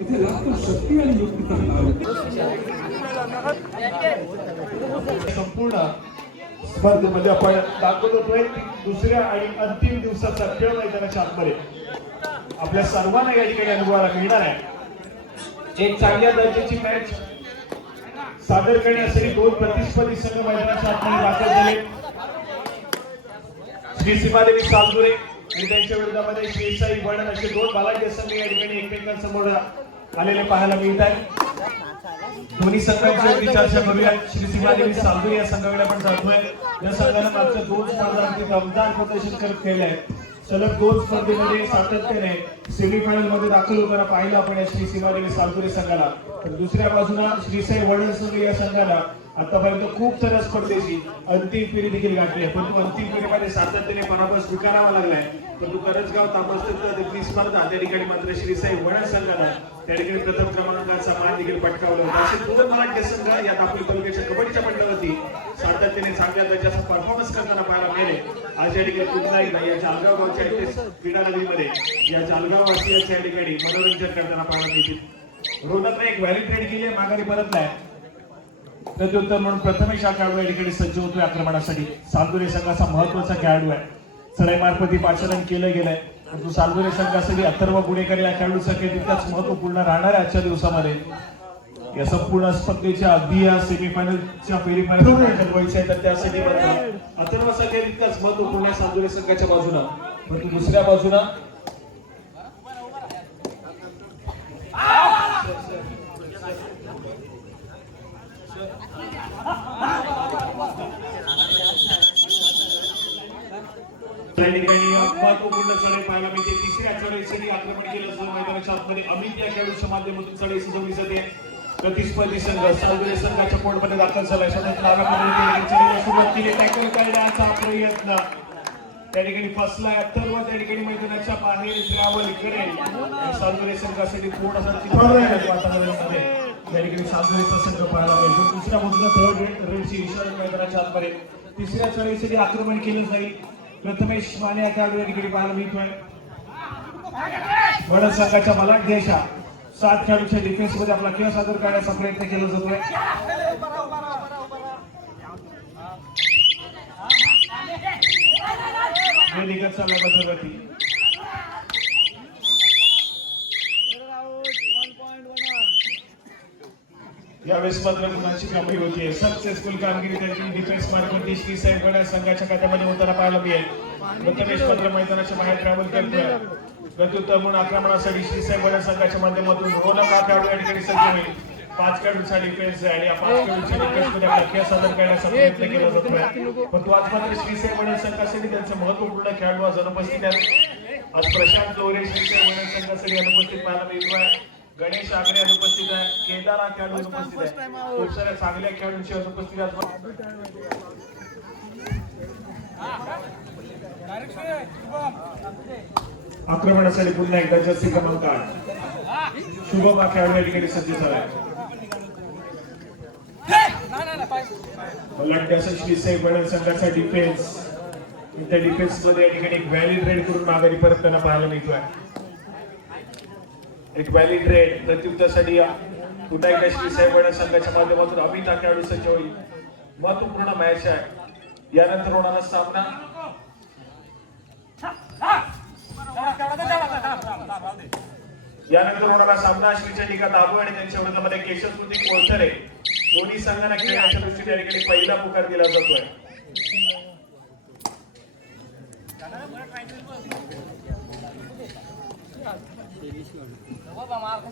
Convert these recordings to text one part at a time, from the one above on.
इथे लागतो शक्ती आणि युक्तीचा संपूर्ण स्पर्धेमध्ये आपण दाखवत होतोय दुसऱ्या आणि अंतिम दिवसाचा खेळ मैदानाच्या आतमध्ये आपल्या सर्वांना या ठिकाणी अनुभवायला मिळणार आहे। एक चांगल्या दर्जाची मॅच सादर करण्यासाठी दोन प्रतिस्पर्धी संघ मैदानाच्या आतमध्ये दाखल झाले। श्री सीमादेवी सालगुरे आणि त्यांच्या विरोधामध्ये श्री साई वडण असे दोन बलाढ्य संघ या ठिकाणी एकमेकांसमोर आलेले पाहायला मिळत आहे। दोन्ही संघांची चर्चा करूया। श्री सीमादेवी सालगुरे या संघाकडे आपण जातोय। या संघाने मागच्या दोन स्पर्धांमध्ये दमदार प्रदर्शन करत केले आहे। सलग दोन स्पर्धेमध्ये सातत्याने सेमीफायनल मध्ये दाखल होताना पाहिलं आपण या श्री सीमादेवी सालगुरे संघाला। तर दुसऱ्या बाजूला श्री साई वडण संघ या संघाला आतापर्यंत खूप साऱ्या स्पर्धेची अंतिम फेरी देखील गाठली आहे, परंतु अंतिम फेरीमध्ये सातत्याने पराभव स्वीकारावा लागलाय। परंतु करंजगाव तापस्तेची स्पर्धा त्या ठिकाणी मात्र श्री साई वडण संघाला त्या ठिकाणी प्रथम क्रमांकाचा मान देखील पटकावला होता। असे दोन मराठी संघ या दापोली तालुक्याच्या कबड्डीच्या मंडळावरती सातत्याने चांगल्या दर्जाचा परफॉर्मन्स करताना पाहायला मिळाले। आज या ठिकाणी पुन्हा एकदा या जालगाव गावच्या क्रीडा नगरीमध्ये या जालगाव वासियांच्या या ठिकाणी मनोरंजन करताना पाहायला मिळतील। रोहनात एक व्हॅलिड रेड गेली माघारी परतलाय। प्रत्युत्तर म्हणून प्रथमेश हा खेळाडू या ठिकाणी सज्ज होतोय आक्रमणासाठी। सालगुरे संघाचा महत्वाचा खेळाडू आहे। चढाईमार्फत पाचारण केलं गेलंय, परंतु सालगुरे संघासाठी अथर्व गुडेकर या खेळाडूसाठी तितकाच महत्वपूर्ण राहणार आहे आजच्या दिवसामध्ये। या संपूर्ण स्पर्धेच्या अगदी या सेमीफायनलच्या फेरीपर्यंत व्हायचं आहे, तर त्यासाठी अथर्व संघ तितकाच महत्वपूर्ण आहे सालगुरे संघाच्या बाजूला। परंतु दुसऱ्या बाजूला महत्वपूर्ण चढाई पाहायला मिळते। तिसऱ्या चढाईसाठी आक्रमण केलं असं मैदानाच्या आतमध्ये अमित या खेळाडूच्या माध्यमातून चढाई सजवली जाते। प्रतिस्पर्धी संघ सालगुरे संघाच्या कोर्टमध्ये दाखल झालाय। सुरुवात केली, टॅकल करण्याचा प्रयत्न त्या ठिकाणी फसलाय। अथर्व त्या ठिकाणी मैदानाच्या बाहेर ट्रॅव्हल करेल। सालगुरे संघासाठी थोडासा वातावरणामध्ये त्या ठिकाणी सालगुरेचा संघ पाहायला मिळतो। दुसऱ्या बाजूला थर्ड रेडची इशारा मैदानाच्या आतमध्ये तिसऱ्या चढाईसाठी आक्रमण केलं जाईल। प्रथमेश माने या खेळाडू या ठिकाणी पाहायला मिळतोय। वडण संघाच्या बलाढ्य अशा 7 खेळाडूच्या डिफेन्स मध्ये आपला खेळ सादर करण्याचा प्रयत्न केला जातोय। यावेळेस मात्र गुणांची कमी होतीये। सक्सेसफुल कामगिरी त्यांची डिफेन्स मार्कवरती श्री साई वडण संघाच्या खात्यामध्ये होताना पाहायला मिळेल। प्रथमेश मात्र मैदानाच्या बाहेर ट्रॅव्हल करतोय। प्रत्युत्तर म्हणून आक्रमणासाठी श्री साई वडण संघाच्या माध्यमातून रोहनक हा खेळाडू या ठिकाणी सज्ज होईल। 5 खेळाडूंचा डिफेन्स आहे आणि या 5 खेळाडूंच्या डिफेन्स मध्ये आपला खेळ सादर करण्याचा प्रयत्न केला जातोय। परंतु आज मात्र श्री साई वडण संघासाठी त्यांचे महत्वपूर्ण खेळाडू आज अनुपस्थित आहेत। आज प्रशांत लोरे श्री साई वडण संघासाठी अनुपस्थित पाहायला मिळतोय। गणेश आगरे अनुपस्थित आहे। केदार हा खेळाडू अनुपस्थित आहे। खूप साऱ्या चांगल्या खेळाडूंची अनुपस्थिती आज आक्रमणासाठी पुन्हा एकदा जर्सी क्रमांक 8 शुभम हा खेळाडू या ठिकाणी सज्ज झालाय। बलाढ्य श्री साई वडण संघाचा डिफेन्स त्या डिफेन्स मध्ये या ठिकाणी एक व्हॅलिड रेड करून माघारी परतताना पाहायला मिळतोय। एक व्हॅलिड रेड प्रत्युत्तरासाठी पुन्हा एकदा श्री साई वडण संघाच्या माध्यमातून अमित हा खेळाडू सज्ज होईल। महत्वपूर्ण मॅच आहे। यानंतर होणारा सामना श्रीचंडिका दाभो आणि त्यांच्या विरोधामध्ये केशवकृती कोळथरे दोन्ही संघांना खेळण्याच्या दृष्टीने या ठिकाणी पहिला पुकार दिला जातोय।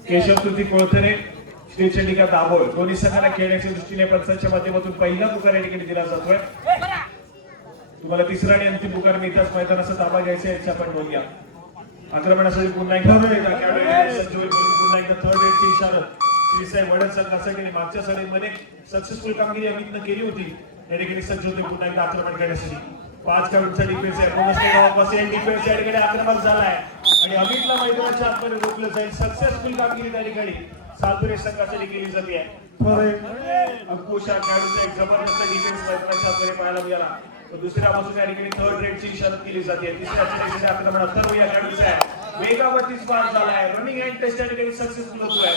केशवकृती कोळथरे श्रीचंडिका दाभो दोन्ही संघांना खेळण्याच्या दृष्टीने पंचांच्या माध्यमातून पहिला पुकार या ठिकाणी दिला जातोय। तुम्हाला तिसरा आणि अंतिम पुकार मिळताच मैदानाचा ताबा घ्यायचा याची आपण नोंद घ्या। आक्रमणासाठी पुन्हा एकदा थर्ड रेडची इशारा श्री साई वडण संघासाठी मागच्या सडीमध्ये सक्सेसफुल कामगिरी अमितनं केली होती। या ठिकाणी सज्ज होते पुन्हा एकदा आक्रमण करण्यासाठी। 5 खेळाडूंचा डिफेन्स आहे। डिफेन्स या ठिकाणी आक्रमक झालाय आणि अमितला मैदानाच्या आतमध्ये रोखलं जाईल। सक्सेसफुल कामगिरी त्या ठिकाणी सालगुरे संघासाठी केली जाते। अंकुश या खेळाडूचा एक जबरदस्त डिफेन्स मैदानाच्या आतमध्ये पाहायला मिळाला. तर दुसऱ्या बाजूला या ठिकाणी थर्ड रेडची इशारा केली जाते. तिसऱ्या चेंडूचे आक्रमण अथर्व या खेळाडूचा आहे. वेगावरती स्पार्क झालाय. रनिंग अँड टेस्ट या ठिकाणी सक्सेसफुल होतोय.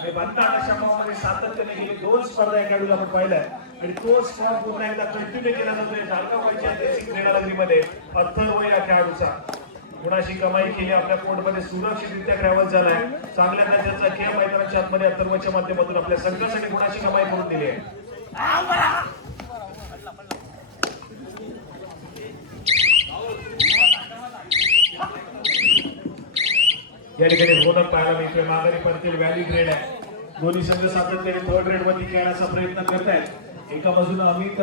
आणि बंधारा शमामध्ये सातत्याने गेली 2 स्पर्धा या खेळाडूला आपण पाहिलाय आणि तो स्पर्धा पुन्हा एकदा कंटिन्यू केला जातोय. नारकावाईच्या ऐतिहासिक क्रीडानगरीमध्ये अथर्व या खेळाडूचा गुणाशी कमाई केली. आपल्या कोर्टमध्ये सुरक्षितरित्या ट्रॅव्हल झालाय. चांगल्या दर्जाचा खेळ मैदानाच्या आतमध्ये अथर्वच्या माध्यमातून आपल्या संघासाठी गुणाशी कमाई करून दिली आहे. या ठिकाणी रोनक पाहायला मिळतोय. माघारी परतील व्हॅलिड रेड आहे. दोन्ही संघ सातत्याने थर्ड रेड वरती खेळण्याचा प्रयत्न करतायत. एका बाजूला अमित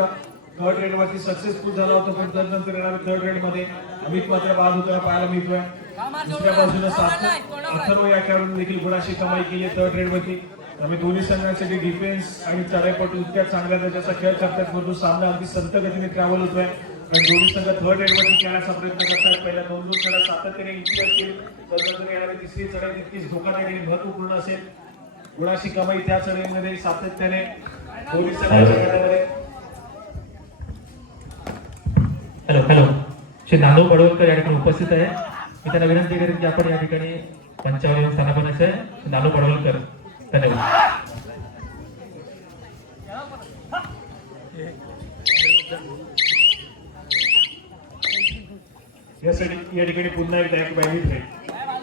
थर्ड रेड वरती सक्सेसफुल झाला होता, पण त्यानंतर येणाऱ्या थर्ड रेड मध्ये अमित मात्र बाद होताना पाहायला मिळतोय. दुसऱ्या बाजूला अथर्व या खेळाडूने देखील गुणाशी कमाई केली थर्ड रेड वरती. आम्ही दोन्ही संघांसाठी डिफेन्स आणि चढाईपटू इतक्या चांगल्या दर्जाचा खेळ करतात, परंतु सामना अगदी संत गतीने ट्रॅव्हल होतोय. आणि दोन्ही संघ थर्ड रेड वरती खेळण्याचा प्रयत्न करतात. पहिल्या 2-2 चढा सातत्याने इतकी असतील, तर येणारी तिसरी चढाई तितकीच धोकादायक आणि महत्वपूर्ण असेल. गुणाशी कमाई त्या चढाईमध्ये सातत्याने दोन्ही संघांच्या गटामध्ये. हॅलो श्री नानू पडवलकर या ठिकाणी उपस्थित आहे. मी त्यांना विनंती करेन की आपण या ठिकाणी मंचावर येऊन स्थानापन्न आहे. नानू पडवलकर, धन्यवाद. या ठिकाणी पुन्हा एकदा एक व्हॅलिड रेड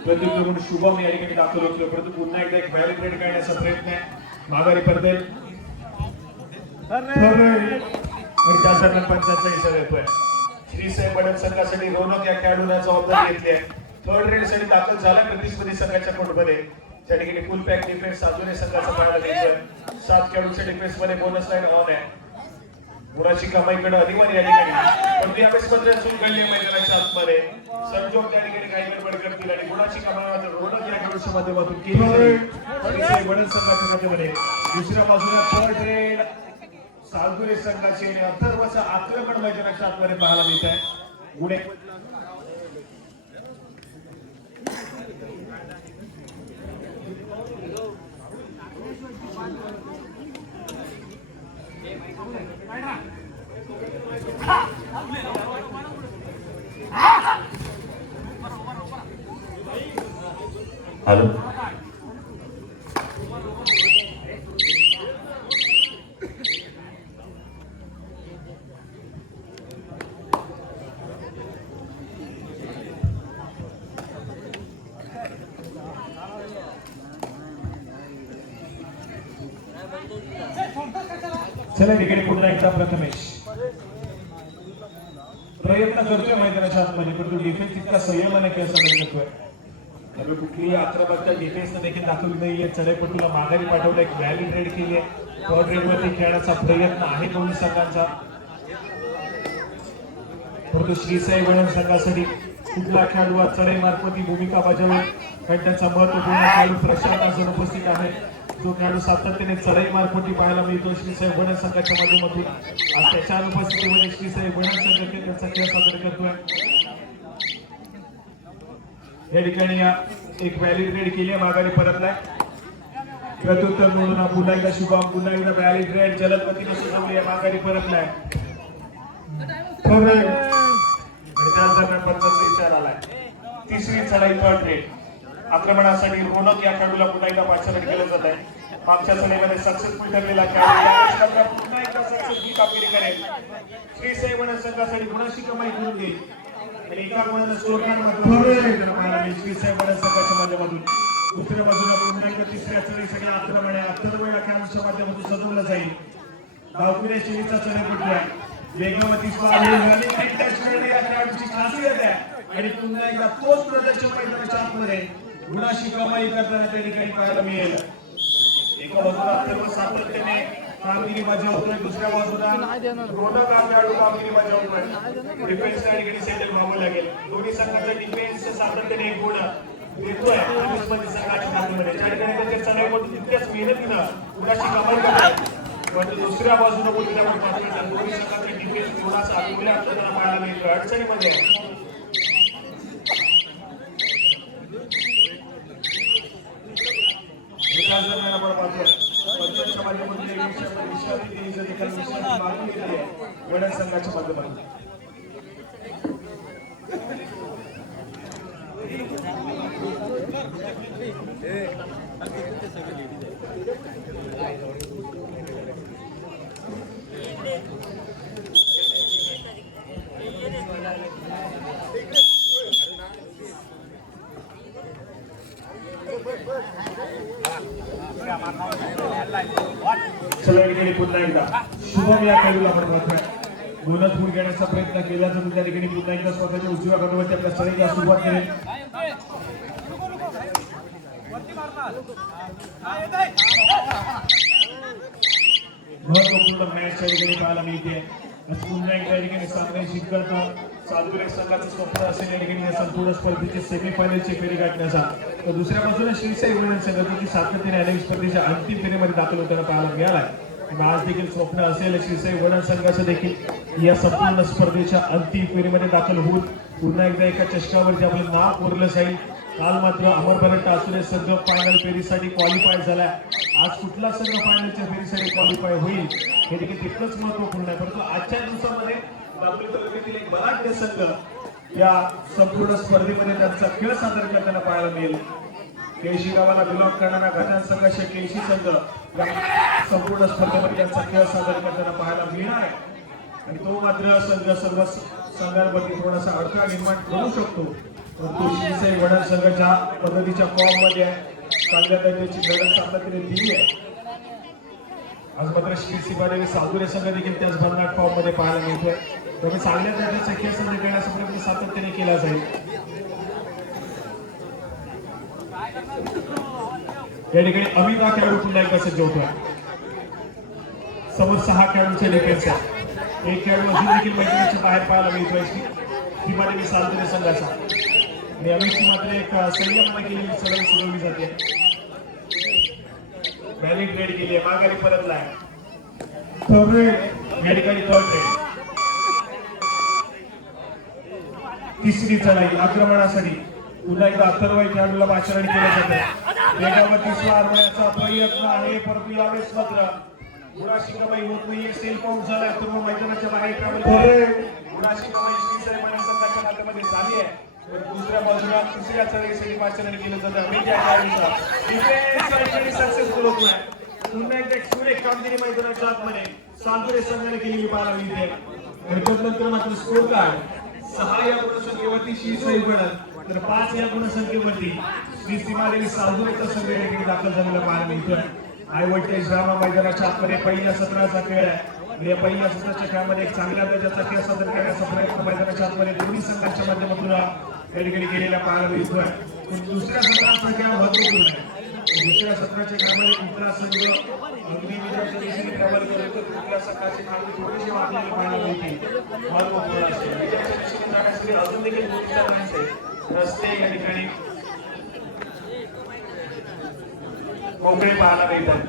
प्रत्युत्तर म्हणून शुभम या ठिकाणी दाखल होतो, परंतु पुन्हा एकदा एक व्हॅलिड रेड करण्याचा प्रयत्न आहे. माघारी पडते आणि त्या दरम्यान पंचांचा इशारा येतोय. श्रीसाई बडन संघासाठी रोनक या खेळाडूला जबाबदारी घेतली आहे. थर्ड रेड साठी दाखल झाला प्रतिस्पर्धी संघाच्या कोर्टमध्ये. त्या ठिकाणी फुल पॅक डिफेन्स साजूने संघाचा पाहायला मिळतोय. 7 खेळाडूच्या डिफेन्स मध्ये बोनस लाईन ऑन आहे. गुणाची कमाईकडे अनिवार्य या ठिकाणी, पण यावेळेस मात्र चूक घडली मैदानाच्या आतमध्ये. संजोग त्या ठिकाणी काही गडबड करतील आणि गुणाची कमाई मात्र रोनक या खेळाडूच्या माध्यमातून केली जाईल बडन संघाच्या माध्यमाने. दुसऱ्या बाजूला थर्ड रेड सालगुरे संघाचे आणि अथर्वचं आक्रमण मैदानाच्या आतमध्ये पाहायला मिळत आहे. गुणे हॅलो चला ठिकाणी पुन्हा एकदा प्रथमेश प्रयत्न करतोय मैदानाच्या आतमध्ये, परंतु डिफेन्स इतका संयमाने खेळायचा करतोय. त्यामुळे कुठलीही आक्रमकता डिफेन्सने देखील दाखवली नाहीये. चढाईपटूला माघारी पाठवलं, एक व्हॅलिड रेड केली आहे. थर्ड रेड वरती खेळण्याचा प्रयत्न आहे दोन्ही संघांचा, परंतु श्रीसाई बडन संघासाठी कुठला खेळाडू आज चढाई मार्फत भूमिका बजावेल, कारण त्यांचा महत्वपूर्ण खेळाडू प्रशांत आजर उपस्थित आहे. जो खेळाडू सातत्याने चढाई मार्फती पाहायला मिळतो श्रीसाई बडन संघाच्या माध्यमातून. आज त्याच्या अनुपस्थितीमध्ये श्रीसाई बडन संघ त्यांचा खेळ सादर करतोय. या ठिकाणी एक व्हॅलिड रेड केली आहे, माघारी परतलाय. प्रत्युत्तर म्हणून पुन्हा एकदा शुभम, पुन्हा एकदा व्हॅलिड रेड जलद गतीने सुचवली, माघारी परतलाय. आणि त्याच दरम्यान पंचांचा इशारा आलाय. तिसरी चढाई थर्ड रेड आक्रमणासाठी रोनक या खेळाडूला पुन्हा एकदा पाचारण केलं जात आहे. मागच्या चढाईमध्ये सक्सेसफुल ठरलेला खेळाडू पुन्हा एकदा सक्सेसफुल कामगिरी करेल. श्रीसाई बडन संघासाठी गुणाशी कमाई करून देईल आणि एका गुणानं स्कोरकार्ड मात्र श्रीसाई बडन संघाच्या माध्यमातून. दुसऱ्या बाजूला पुन्हा एकदा तिसऱ्या चढाईसाठी आक्रमण आहे. अथर्व या खेळाडूच्या माध्यमातून सजवलं जाईल. धावपुऱ्या शैलीचा चढाईपटू आहे. वेगावरती या खेळाडूची खासियत आहे आणि पुन्हा एकदा तोच प्रदर्शन मैदानाच्या आतमध्ये गुणाशी कमाई करताना त्या ठिकाणी पाहायला मिळेल. एका बाजूला अथर्व सातत्याने कामगिरी बजावतोय, दुसऱ्या बाजूला रोनक हा खेळाडू कामगिरी बजावतोय. डिफेन्स त्या ठिकाणी सेटल व्हावं लागेल. दोन्ही संघाचा डिफेन्स सातत्याने एक गुण देतोय संघाच्या माध्यमाने. त्या ठिकाणी त्यांच्या चढाईमधून तितक्याच मेहनतीनं गुणाशी कमाई करतोय, पण दुसऱ्या बाजूला बोलल्यावर मात्र दोन्ही संघाचे डिफेन्स थोडासा अडवल्या आपल्याला पाहायला मिळतो, अडचणीमध्ये आहे. आपण पाहतोय पंचांच्या माध्यमातून वडा संघाच्या माध्यमातून चला इकडे पुन्हा एकदा शुभम या खेळाडूला आपण बघतोय बोनस गुण घेण्याचा प्रयत्न केला तर त्या ठिकाणी पुन्हा एकदा स्वतःच्या उजव्या बाजूवरती आपल्या सळीला सुरुवात करेल महत्वपूर्ण मॅच या ठिकाणी पाहायला मिळते पुन्हा एकदा ठिकाणी सामने जिंकता सालगुरे संघाचं स्वप्न असेल या ठिकाणी संपूर्ण स्पर्धेचे सेमीफायनलची फेरी गाठण्याचा तर दुसऱ्या बाजूला श्रीसाई वडण संघाची सातत्याने अनेक स्पर्धेच्या अंतिम फेरीमध्ये दाखल होताना पाहायला मिळालाय आज देखील स्वप्न असेल श्रीसाई वडण संघाचं देखील या संपूर्ण स्पर्धेच्या अंतिम फेरीमध्ये दाखल होऊन पुन्हा एकदा एका चषकावरती आपलं नाव कोरलं जाईल काल मात्र अमरभरत टासुरे संघ फायनल फेरीसाठी क्वालिफाय झालाय आज कुठला संघ फायनलच्या फेरीसाठी क्वालिफाय होईल हे देखील तितकंच महत्वपूर्ण आहे परंतु आजच्या दिवसामध्ये दापोली तालुक्यातील एक बलाढ्य संघ या संपूर्ण स्पर्धेमध्ये त्यांचा खेळ सादर करताना पाहायला मिळेल केळशी गावाला बिलॉंग करणारा घाटान संघाचे केळशी संघ या संपूर्ण स्पर्धेमध्ये त्यांचा खेळ सादर करताना पाहायला मिळणार आहे आणि तो मात्र संघ सर्व संघांवरती थोडासा अडथळा निर्माण करू शकतो परंतु श्रीसाई वडण संघाच्या पद्धतीच्या फॉर्म मध्ये चांगल्या दर्जाची लढत सातत्याने दिली आहे आज मात्र श्री सिबादेवी सालगुरे संघ देखील त्याच भन्नाट फॉर्म मध्ये पाहायला मिळतोय त्यामुळे चांगल्या दर्जाचा खेळ सादर करण्याचा प्रयत्न सातत्याने केला जाईल या ठिकाणी अमित हा खेळाडू पुन्हा एकदा सज्ज होतोय समोर 6 खेळाडूंचे डिफेन्स आहे एक खेळाडू अजून देखील मैदानाच्या बाहेर पाहायला मिळतोय सिबादेवी सालगुरे संघाचा आणि अमितची मात्र एक संयमाने केलेली सवय सुचवली जाते बॅलिंग रेड केली आहे माघारी परतलाय थर्ड रेड या ठिकाणी थर्ड रेड तिसरी चढाई आक्रमणासाठी पुन्हा एकदा अथर्व खेळाडूला पाचारण केलं जातं वेगावर तिसरा हरवण्याचा प्रयत्न आहे परंतु यावेळेस मात्र गुणाशी कमाई होत नाहीये सेल पाऊट झालाय अथर्व मैदानाच्या बाहेर गुणाशी कमाई श्रीसाई वडण संघाच्या माध्यमामध्ये झाली आहे दुसऱ्या बाजूला तिसऱ्या चढाईसाठी पाचारण केलं जातं अमित या खेळाडूचा डिफेन्स सक्सेसफुल होत नाही पुन्हा एकदा सुरेख कामगिरी मैदानाच्या आतमध्ये सालगुरे संघाने केलेली पाहायला मिळते आणि त्यानंतर मात्र स्कोर कार्ड 6 या गुणसंख्येवरती श्रीसाई वडण तर 5 या गुणसंख्येवरती श्री सीमादेवी सालगुरेचा संघ या ठिकाणी दाखल झालेला पाहायला मिळतोय हाय व्होल्टेज ड्रामा मैदानाच्या आतमध्ये पहिल्या सत्राचा खेळ आहे या पहिल्या सत्राच्या खेळामध्ये एक चांगल्या दर्जाचा खेळ सादर करण्याचा प्रयत्न मैदानाच्या आतमध्ये दोन्ही संघांच्या माध्यमातून या ठिकाणी केलेला पाहायला मिळतोय दुसऱ्या सत्राचा खेळ महत्वपूर्ण आहे दुसऱ्या सत्राच्या खेळामध्ये कुठला संघ अगदी विजयाच्या दिशेने प्रवास करतो कुठल्या संघाची कामगिरी थोडीशी आपल्याला पाहायला मिळते महत्वपूर्ण असते विजयाच्या दिशेने जाण्यासाठी अजून देखील मोठ्या रस्ते रस्ते या ठिकाणी मोकळे पाहायला मिळतात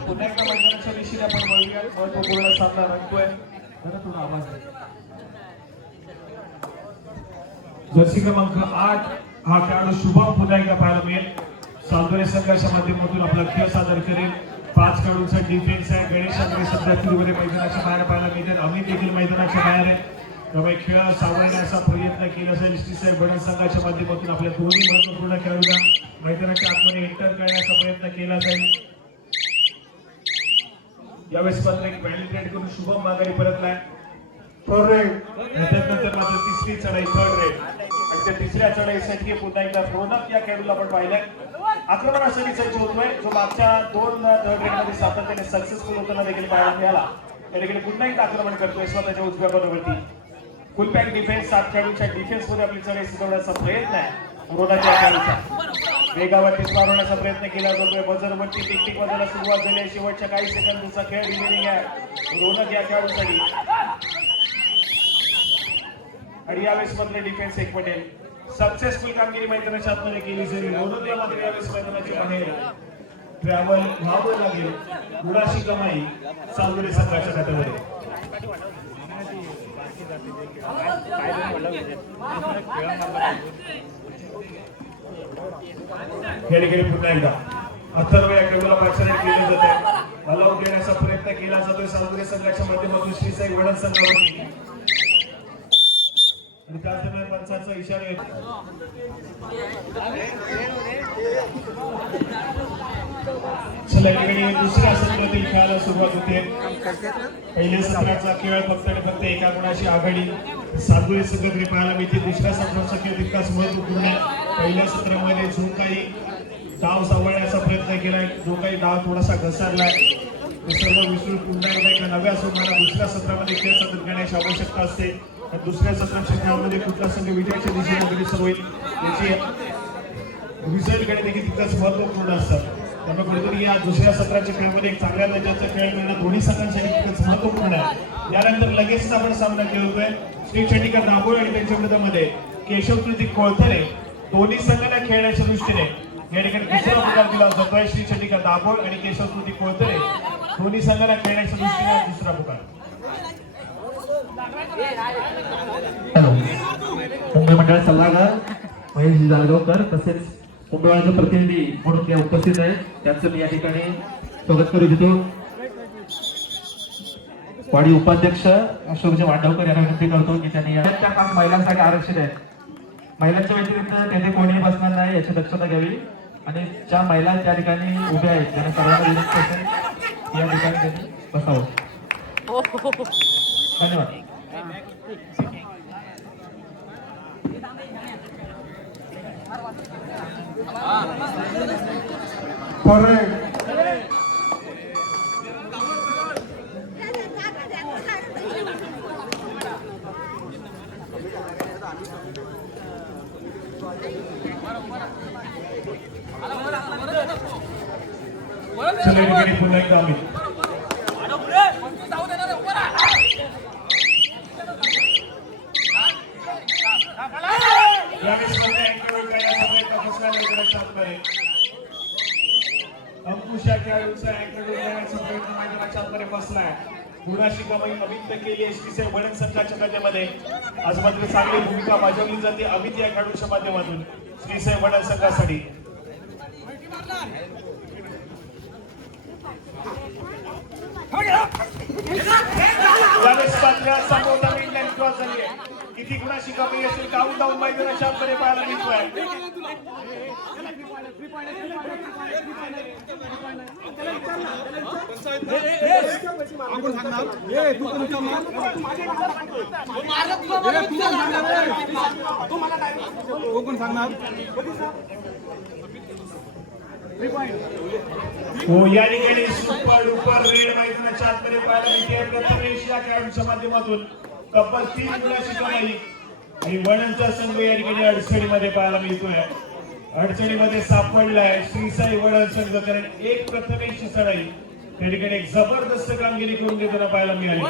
पुन्हा एकदा मैदानाच्या दिशेने आपण वळूया महत्वपूर्ण सामना रंगतोय थोडा आवाज जर्सी क्रमांक 8 हा खेळाडू शुभम पुन्हा एकदा पाहायला मिळेल सालगुरे संघाच्या माध्यमातून आपला खेळ सादर करेल 5 खेळाडूंचा डिफेन्स आहे गणेश आंगरे सध्या फिरवरे मैदानाच्या बाहेर पाहायला मिळते अमित देखील मैदानाच्या बाहेर आहे त्यामुळे खेळ सावरण्याचा प्रयत्न केला जाईल श्रीसाई वडण संघाच्या माध्यमातून आपल्या दोन्ही महत्वपूर्ण खेळाडूंना मैदानाच्या आतमध्ये एंटर करण्याचा प्रयत्न केला जाईल यावेळेस मात्र एक बॅलिंग रेड करून शुभम माघारी परतलाय फोर रेड त्यानंतर मात्र तिसरी चढाई थर्ड रेड आणि त्या तिसऱ्या चढाईसाठी पुन्हा एकदा रोनक या खेळाडूला आपण पाहिलंय आक्रमणासाठी सज्ज होतोय जो मागच्या 2 थर्ड रेड मध्ये सातत्याने सक्सेसफुल होताना देखील पाहायला मिळाला त्या देखील पुन्हा एकदा आक्रमण करतोय स्वतःच्या उजव्या बाजूवरती फुल पॅक डिफेन्स 7 खेळाडूंच्या डिफेन्स मध्ये आपली चढाई सुधारण्याचा प्रयत्न आहे रोनाच्या खेळाडूचा वेगावरती स्वारवण्याचा प्रयत्न केला जातोय बजरवरती टिक टिक वाजायला सुरुवात झाली आहे शेवटच्या काही सेकंदाचा खेळ रिमेनिंग आहे रोनक या खेळाडूसाठी आणि यावेळेस मधले डिफेन्स एक पटेल सक्सेसफुल कामगिरी मैदानाच्या आतमध्ये केली जरी रोनकला मात्र यावेळेस मैदानाची बाहेर ट्रॅव्हल व्हावं लागेल गुणाशी कमाई चांदोली संघाच्या खात्यामध्ये या ठिकाणी पुन्हा एकदा अथर्व या खेळाडूला पाचारण केले जाते मला आउट देण्याचा प्रयत्न केला जातोय चांदोली संघाच्या माध्यमातून श्रीसाई वडण संघावरती आणि त्याच दरम्यान पंचाचा इशारा येतो चला ठिकाणी दुसऱ्या सत्रातील खेळाला सुरुवात होते पहिल्या सत्राचा खेळ फक्त आणि फक्त एका गुणाची आघाडी सातवे सत्र पाहायला मिळते दुसऱ्या सत्राचा खेळ तितकाच महत्वपूर्ण आहे पहिल्या सत्रामध्ये जो काही डाव सावळण्याचा प्रयत्न केलाय जो काही डाव थोडासा घसरलाय ते सर्व विसरून पुन्हा एकदा एका नव्या स्वरूपाला दुसऱ्या सत्रामध्ये खेळ सादर करण्याची आवश्यकता असते दुसऱ्या सत्राच्या खेळामध्ये कुठला संघ विजयाच्या दिशेने अग्रेसर होईल याची रिझल्टकडे देखील तितकंच महत्वपूर्ण असतं त्यामुळे कुठेतरी या दुसऱ्या सत्राच्या खेळामध्ये एक चांगल्या दर्जाचा खेळ मिळणं दोन्ही संघांसाठी तितकंच महत्वपूर्ण आहे यानंतर लगेच आपण सामना खेळतोय श्री चंडिका दाभोळ आणि त्यांच्या विरोधामध्ये केशव कृतिक कोळथरे दोन्ही संघांना खेळण्याच्या दृष्टीने या ठिकाणी दुसरा पुकार दिला जातोय श्री चंडिका दाभोळ आणि केशव कृतिक कोळथरे दोन्ही संघांना खेळण्याच्या दृष्टीने दुसरा पुकार मुंबई मंडळ सल्लागार महेश जालगावकर तसेच मुंबईचे प्रतिनिधी म्हणून ते उपस्थित आहेत त्यांचं मी या ठिकाणी स्वागत करू इच्छितो वाडी उपाध्यक्ष अशोकजी मांडवकर यांना विनंती करतो की त्यांनी त्या 5 महिलांसाठी आरक्षित आहेत महिलांच्या व्यतिरिक्त तेथे कोणीही बसणार नाही याची दक्षता घ्यावी आणि ज्या महिला त्या ठिकाणी उभ्या आहेत त्यांना सर्वांना विनंती असेल या ठिकाणी त्यांनी बसावं धन्यवाद पुन्हा एकदा आम्ही अंकुशा खेळाडूचा अँकर करण्याचा प्रयत्न मैदानाच्या आतमध्ये बसलाय गुणाशी कमाई अमित केली एसपीसी वडण संघाच्या खात्यामध्ये आज मात्र चांगली भूमिका बजावली जाते अमित या खेळाडूच्या माध्यमातून श्रीसाई वडण संघासाठी किती गुणाशी कमी असेल काऊन जाऊन मैदानाच्या आतमध्ये पाहायला मिळतोय हो या ठिकाणी सुपर डुपर रेड मैदानाच्या आतमध्ये पाहायला मिळते प्रथमेश या खेळाडूच्या माध्यमातून तब्बल 3 गुणाची कमाई आणि वडणचा संघ या ठिकाणी अडचणीमध्ये पाहायला मिळतोय अडचणीमध्ये सापडलाय श्रीसाई वडण संघ कारण एक प्रथमेशची चढाई त्या ठिकाणी एक जबरदस्त कामगिरी करून देताना पाहायला मिळाली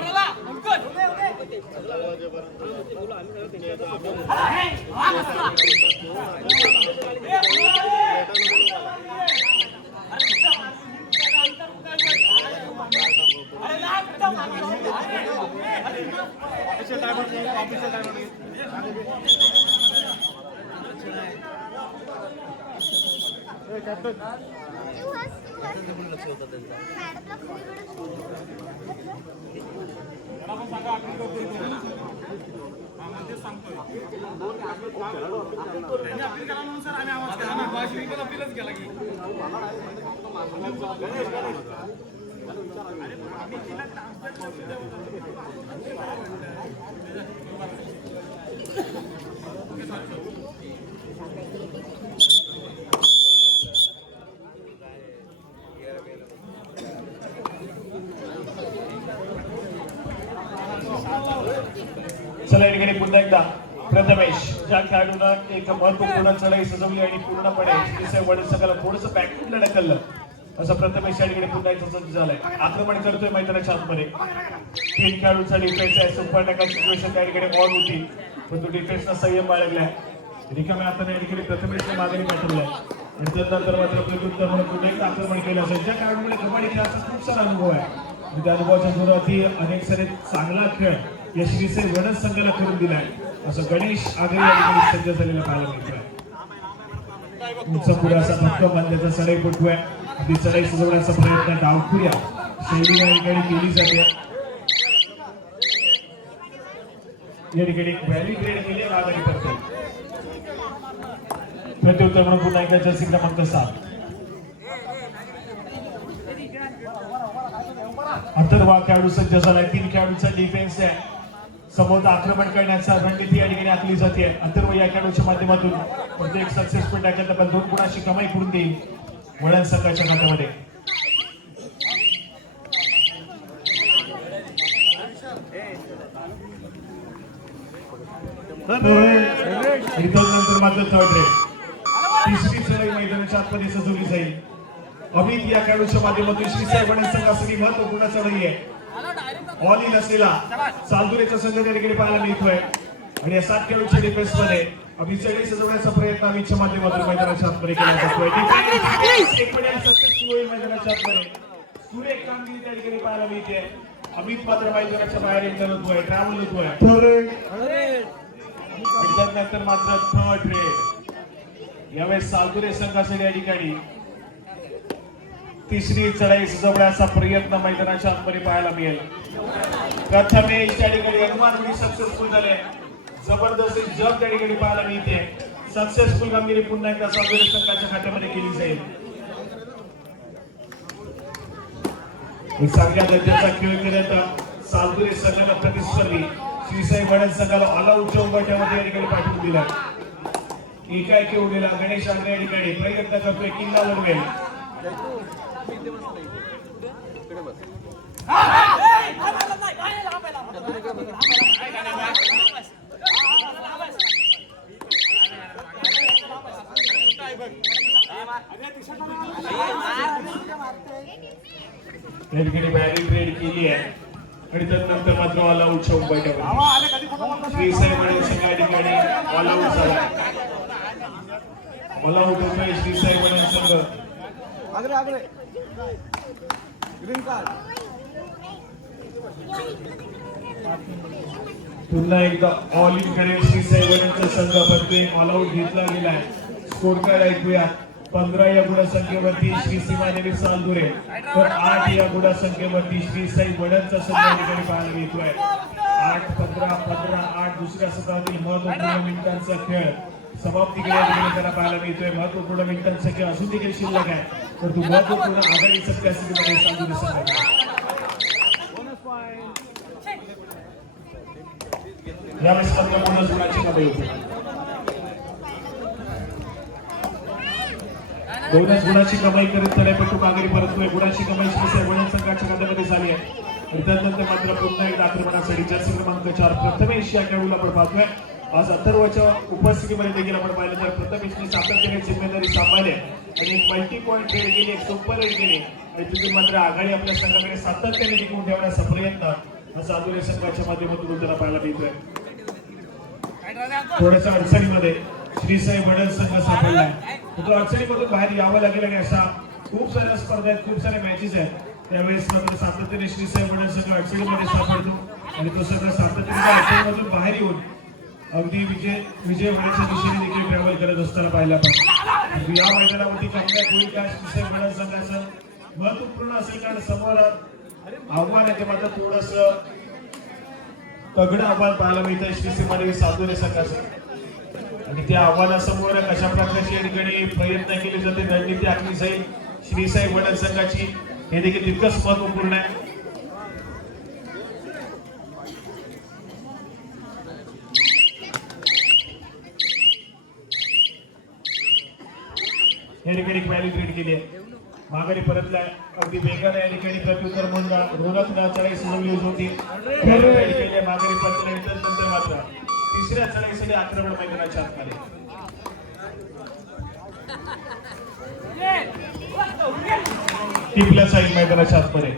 चला या ठिकाणी पुन्हा एकदा प्रथमेश ज्या खेळाडूनं एक महत्वपूर्ण चढाई सजवली आणि पूर्णपणे श्रीसाई वडद संघाला थोडंसं बॅकफुटला ढकललं असं प्रथमेश या ठिकाणी पुन्हा एकदा सज्ज झालाय. आक्रमण करतोय मैदानाच्या आतमध्ये. 3 खेळाडूंचा डिफेन्स आहे. सुपर टॅकल सिच्युएशन त्या ठिकाणी ऑन होती पण तो डिफेन्सचा संयम बाळगलाय. रिकाम्या हाताने या ठिकाणी प्रथमेशने मागणी पाठवलाय आणि त्यानंतर मात्र प्रत्युत्तर म्हणून पुन्हा एकदा आक्रमण केलं असेल. ज्या खेळाडूमुळे कबड्डी खेळाचा खूप सारा अनुभव आहे त्या अनुभवाच्या जोरावरती अनेक सारे चांगला खेळ या श्रीसाई वडद संघाला करून दिलाय असं गणेश आगरे या ठिकाणी सज्ज झालेला पाहायला मिळतोय. उंच पुढे असा भक्कम बांधण्याचा चढाई पटतोय. ती चढाई सजवण्याचा प्रयत्न डावखुऱ्या शैली या ठिकाणी केली जाते. या ठिकाणी व्हॅली ग्रेड केली आघाडी करते. प्रत्युत्तर म्हणून पुन्हा एकदा जर्सी क्रमांक 7 अंतर्वा खेळाडू सज्ज झालाय. 3 खेळाडूंचा डिफेन्स आहे. समोर आक्रमण करण्याचा रणनीती या ठिकाणी आखली जाते. अंतर्व या खेळाडूच्या माध्यमातून प्रत्येक सक्सेसफुल टॅकल पण 2 गुणाची कमाई करून देईल वडद संघाच्या खात्यामध्ये. नंतर मात्र थर्ड रेड तिसरी चढाई मैदानाच्या आतमध्ये सजवली जाईल. अमित या खेळाडूच्या माध्यमातून श्रीसाई वडद संघासाठी महत्वपूर्ण चढाई आहे. ऑल इन असलेला चालदुरेचा संघ त्या ठिकाणी पाहायला मिळतोय आणि या 7 खेळाडूच्या डिफेन्स मध्ये अमित चढाई सजवण्याचा प्रयत्न अमितच्या माध्यमातून मैदानाच्या आतमध्ये केला जातोय. सक्सेसफुल होईल मैदानाच्या आतमध्ये. सुरेख कामगिरी त्या ठिकाणी पाहायला मिळते. अमित मात्र मैदानाच्या बाहेर एंटर होतोय, ट्रॅव्हल होतोय. त्यानंतर मात्र थर्ड रेड यावेळेस चालदुरे संघासाठी या ठिकाणी तिसरी चढाई सजवण्याचा प्रयत्न मैदानाच्या आतमध्ये पाहायला मिळेल. प्रथमेश त्या ठिकाणी अनुमानपणे सक्सेसफुल झाले. जबरदस्त जग त्या ठिकाणी पाहायला मिळते. सक्सेसफुल कामगिरी पुन्हा एकदा चालदुरे संघाच्या खात्यामध्ये केली जाईल. चांगल्या दर्जाचा खेळ करत चालदुरे संघाला प्रतिस्पर्धी श्रीसाई वडद संघाला ऑल आउटच्या उभाट्यामध्ये या ठिकाणी पाठवून दिला. एकाएकी उडलेला गणेश आगरे या ठिकाणी प्रयत्न करतोय किल्ला वरवेल. या ठिकाणी व्हॅली ग्रेड केली आहे आणि त्यानंतर मात्र ऑल आउटच्या उभाट्यामध्ये श्रीसाई वडद संघ या ठिकाणी ऑल आउट झाला. ऑल आउट होतोय श्रीसाई वडद संघ. पुन्हा एकदा ऑल इन करेल श्रीसाई वडदचा संघ पण ऑल आउट घेतला गेलाय. स्कोर कार्ड ऐकूया. 15 या गुणसंख्येवरती श्री सीमादेवी चालदुरे तर 8 या गुणसंख्येवरती श्रीसाई वडदचा संघ या ठिकाणी पाहायला मिळतोय. 8-15 15-8 दुसऱ्या सत्रातील महत्वपूर्ण मिनिटांचा खेळ समाप्ती या ठिकाणी त्याला पाहायला मिळतोय. महत्वपूर्ण मिनिटांचा खेळ अजून देखील शिल्लक आहे तर तू महत्वपूर्ण आघाडीच्या स्थितीमध्ये चालदुरे संघ यावेळेस महत्वपूर्ण गुणाची कमाई होती. 2 गुणाची कमाई करत तळेपट्टू माघारी परततोय. गुणाची कमाई श्रीसाई वडद संघाच्या खात्यामध्ये झाली आहे आणि त्यानंतर मात्र पुन्हा एकदा आक्रमणासाठी जर्सी क्रमांक 4 प्रथमेश या खेळाडूला आपण पाहतोय. आज अथर्वच्या उपस्थितीमध्ये देखील आपण पाहिलं तर प्रथमेशने सातत्याने जिम्मेदारी सांभाळली आणि एक मल्टी पॉईंट रेड केली, एक सुपर रेड केली आणि तिथून मात्र आघाडी आपल्या संघाकडे सातत्याने टिकवून ठेवण्याचा प्रयत्न हा चालदुरे संघाच्या माध्यमातून त्याला पाहायला मिळतोय. थोड्याशा अडचणीमध्ये श्रीसाई वडद संघ सापडलाय. तो अडचणीमधून बाहेर यावं लागेल आणि अशा खूप साऱ्या स्पर्धा आहेत, खूप साऱ्या मॅचेस आहेत. त्यावेळेस मात्र सातत्याने श्रीसाई वडद संघ अडचणीमध्ये सापडतो आणि तो सगळं सातत्याने अडचणीमधून बाहेर येऊन अगदी विजय होण्याच्या दिशेने देखील ट्रॅव्हल करत असताना पाहिला आपण. या मैदानावरती कमबॅक होईल का श्रीसाई वडद संघाचं महत्वपूर्ण असेल कारण समोर आव्हान आहे ते मात्र थोडस तगडं आव्हान पाहायला मिळतंय श्रीसीमादेवी चालदुरे संघाचं आणि त्या आव्हानासमोर कशा प्रकारची या ठिकाणी प्रयत्न केले जाते, रणनीती आखली जाईल श्रीसाई वडद संघाची हे देखील तितकंच महत्वपूर्ण आहे. या ठिकाणी व्हॅल्यू क्रिएट केली आहे, माघारी परतलाय अगदी वेगाने या ठिकाणी प्रत्युत्तर म्हणून रोलक चढाई सुरू होती. माघारी परतल्यानंतर नंतर मात्र तिसऱ्या चढाईसाठी आक्रमण मैदानाच्या आतमध्ये. टिपला साईड मैदानाच्या आतमध्ये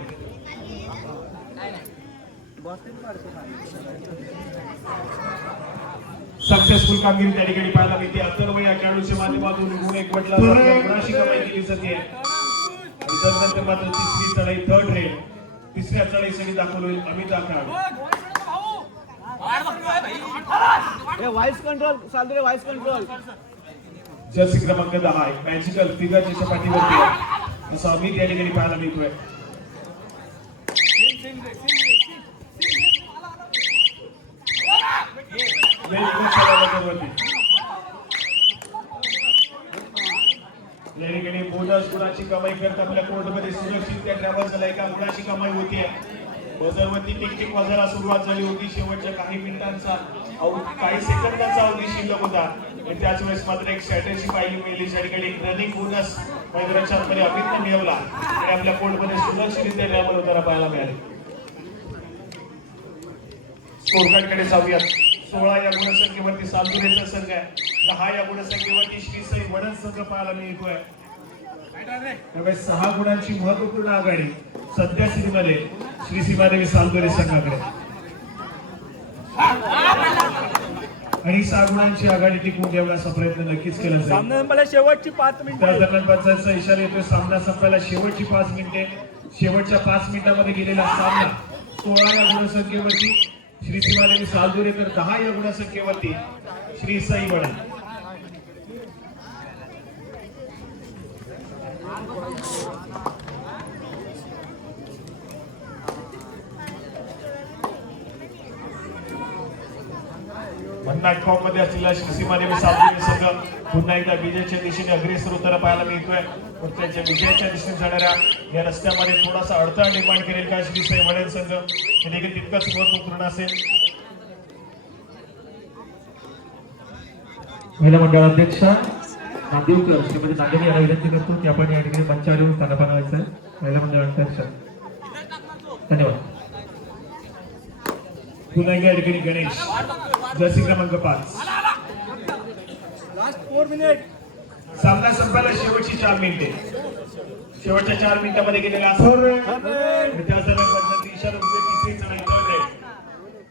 सक्सेसफुल कामगिरी त्या ठिकाणी पाहायला मिळते. अथर्व या खेळाडूच्या माध्यमातून गुण एक वटला गुणाशी कमाई केली जाते. त्यानंतर मात्र तिसरी चढाई थर्ड रेल तिसऱ्या चढाईसाठी दाखवलं होईल अमित आखाड. व्हाइस कंट्रोल चालू रे, व्हाइस कंट्रोल. जर्सी क्रमांक 10 एक मॅजिकल फिगर जिच्या पाठीवरती आहे असं अमित या ठिकाणी पाहायला मिळतोय. या ठिकाणी बोनस गुणाची कमाई करत आपल्या कोर्टमध्ये सुरक्षित त्या ट्रॅव्हल्सला एका गुणाची कमाई होतीये. बजरवरती टिक वाजायला सुरुवात झाली होती. शेवटच्या काही मिनिटांचा काही सेकंदाचा अवधी शिल्लक होता. त्याच वेळेस मात्र एक स्ट्रॅटेजी पाहिली मिळाली. या ठिकाणी एक रनिंग बोनस मैदानाच्या आतमध्ये अमितने मिळवला आणि आपल्या कोर्टमध्ये सुरक्षितरित्या ट्रॅव्हल होताना पाहायला मिळाले. स्कोरकार्डकडे जाऊयात. 16 या गुणसंख्येवरती सालुरेचा संघ आहे. 10 या गुणसंख्येवरती श्री साई वडद संघ पाहायला मिळतोय. त्यामुळे 6 गुणांची महत्वपूर्ण आघाडी सध्या स्थितीमध्ये श्री सीमादेवी सालुरे संघाकडे आणि 6 गुणांची आघाडी टिकवून ठेवण्याचा प्रयत्न नक्कीच केला जाईल. सामना शेवटची 5 मिनिटे. त्या दरम्यान पंचायतचा इशारा येतोय सामना संपायला शेवटची 5 मिनिटे. शेवटच्या 5 मिनिटांमध्ये गेलेला सामना 16 या गुणसंख्येवरती श्री सीमादेवी सालुरे तर 10 या गुणसंख्येवरती श्री साई वडद. नाटकॉप मध्ये असलेला श्री सीमादेवी सालुरे संघ पुन्हा एकदा विजयाच्या दिशेने अग्रेसर होताना पाहायला मिळतोय. पण त्यांच्या विजयाच्या दिशेने जाणाऱ्या या रस्त्यामध्ये थोडासा अडथळा निर्माण करेल का श्री साई वडद संघ हे देखील तितकंच महत्वपूर्ण असेल. महिला मंडळ अध्यक्ष नांदिवकर श्रीमती नांदेली यांना विनंती करतो की आपण या ठिकाणी मंचावर येऊन स्थानपान व्हायचं आहे. महिला मंडळ अध्यक्ष धन्यवाद. पुन्हा एकदा या ठिकाणी गणेश जर्सी क्रमांक 5. Last 4 minute. सामना संपायला शेवटची 4 मिनिटे. शेवटच्या 4 मिनिटांमध्ये गेलेला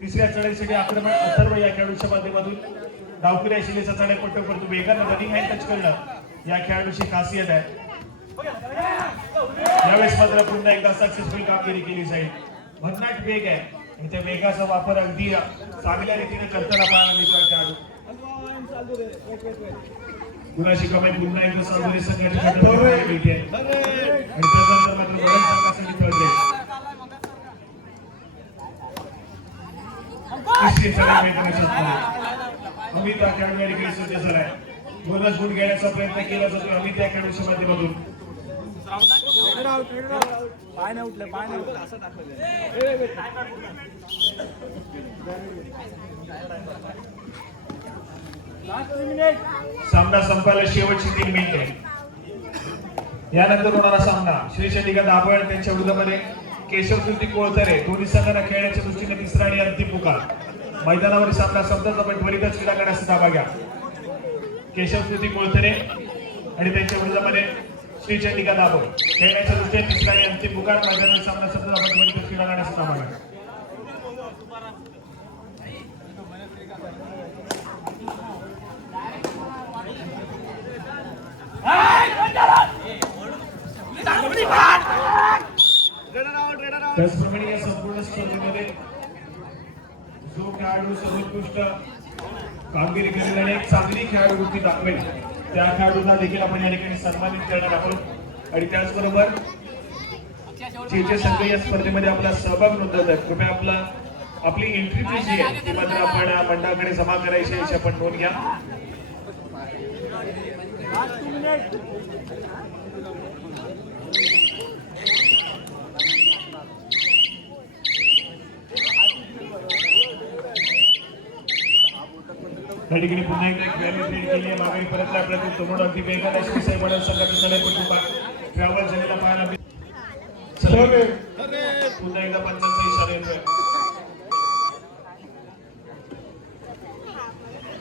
तिसऱ्या चढाईसाठी आक्रमण अथर्व या खेळाडूच्या माध्यमातून डावखुऱ्या शिलेचा चढाई पट्टो करतो. वेगानं रनिंग हँड टच करणं या खेळाडूची खासियत आहे. यावेळेस मात्र पुन्हा एकदा सक्सेसफुल कामगिरी केली जाईल. भन्नाट वेग आहे आणि त्या वेगाचा वापर अगदी चांगल्या रीतीने करताना पाहायला मिळतो खेळाडू. गुणाची कमाई पुन्हा एकदा सालुरे संघाची मिळते आणि त्यानंतर मात्र वडद संघासाठी थर्ड रेल. अमित या खेळाडू या ठिकाणी सज्ज झालाय. बोनस गुण घेण्याचा प्रयत्न केला जातो अमित या खेळाडूच्या माध्यमातून. पाय नाही उठलं, पाय नाही उठलं असं दाखवलं. सामना संपायला शेवटची 3 मिनिटे. यानंतर होणारा सामना श्री चंडिका दाभोळ त्यांच्या विरोधामध्ये केशव कृती कोळतरे. दोन्ही संघांना खेळण्याच्या दृष्टीने तिसरा आणि अंतिम पुकार. मैदानावर सामना संपताच आपण त्वरितच क्रीडा करण्याचा ताबा घ्या. केशव कृती कोळतरे आणि त्यांच्या विरोधामध्ये श्री चंडिका दाभोळ खेळण्याच्या दृष्टीने तिसरा आणि अंतिम पुकार. मैदानावर सामना संपताच आपण त्वरितच क्रीडा करण्याचा ताबा घ्या. त्याचप्रमाणे या संपूर्ण स्पर्धेमध्ये जो खेळाडू सर्वोत्कृष्ट कामगिरी करेल आणि एक चांगली खेळाडू वृत्ती दाखवेल त्या खेळाडूंना देखील आपण या ठिकाणी सन्मानित करणार आहोत. आणि त्याचबरोबर जे जे संघ या स्पर्धेमध्ये आपला सहभाग नोंदवत आहेत कृपया आपली एंट्री फी जी आहे ती मात्र आपण मंडळाकडे जमा करायची याची आपण नोंद घ्या. त्या ठिकाणी पुन्हा एकदा एक रॅली ट्रेड केली आहे मागे परतला आपल्याला समोर अगदी वेगाने श्रीसाई वडद संघाचा सडेपटू ट्रॅव्हल झालेला पाहायला पुन्हा एकदा पंचांचा इशारा येतोय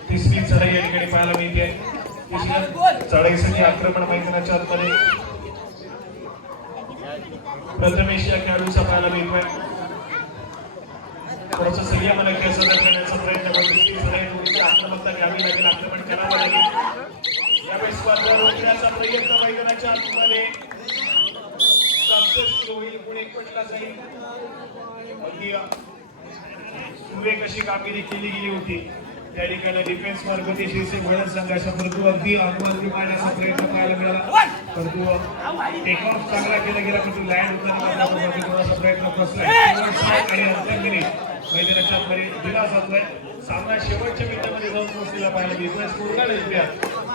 तिसरी चढाई या ठिकाणी पाहायला मिळते चढाईसाठी आक्रमण मैदानाच्या आतमध्ये प्रथमेश या खेळाडूचा पाहायला मिळतोय थोडंसं संयम खेळ करण्याचा प्रयत्न करतो आक्रमकता घ्यावी लागेल आक्रमण करावं लागेल यावेळी स्पर्धा रोखण्याचा प्रयत्न मैदानाच्या आतमध्ये सक्सेसफुल होईल पुणे पटला जाईल अगदी सुरेख अशी कामगिरी केली गेली होती त्या ठिकाणी डिफेन्स मार्गवरती श्रीसी वडद संघाचा परंतु अगदी अनुवादी मारण्याचा प्रयत्न पाहायला मिळाला परंतु टेक ऑफ चांगला केला गेला परंतु लँड होताना थोडासा प्रयत्न फसलाय आणि अंतिम मिनिट मैदानाच्या आतमध्ये दिला जातोय सामना शेवटच्या मिनिटामध्ये जाऊन पोहोचलेला पाहायला मिळतोय स्कोरकार्ड इतिहास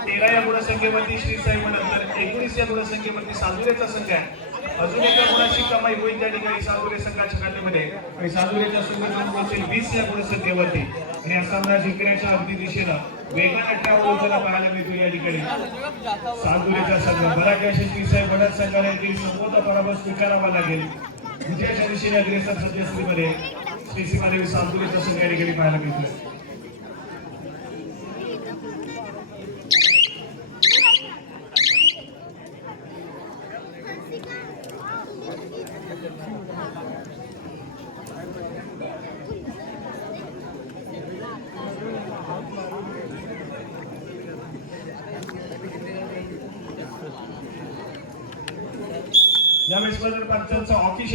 13 या गुणसंख्येवरती श्रीसाई वडद 19 या गुणसंख्येवरती साजुरेचा संघ आहे अजून एका गुणाची कमाई होईल त्या ठिकाणी साजुरे संघाच्या खात्यामध्ये आणि साजुरेच्या संघ जाऊन पोहोचेल 20 या गुणसंख्येवरती आणि हा सामना जिंकण्याच्या अगदी दिशेनं वेगाने ट्रॅव्हल होताना पाहायला मिळतो या ठिकाणी साजुरेचा संघ बराच यशस्वी श्रीसाई वडद संघाला संपूर्ण पराभव स्वीकारावा लागेल विजयाच्या दिशेने अग्रेसर सदस्यमध्ये श्री सीमादेवी साजुरेचा संघ या ठिकाणी पाहायला मिळतोय यावेळेस पंचांचा हॉकी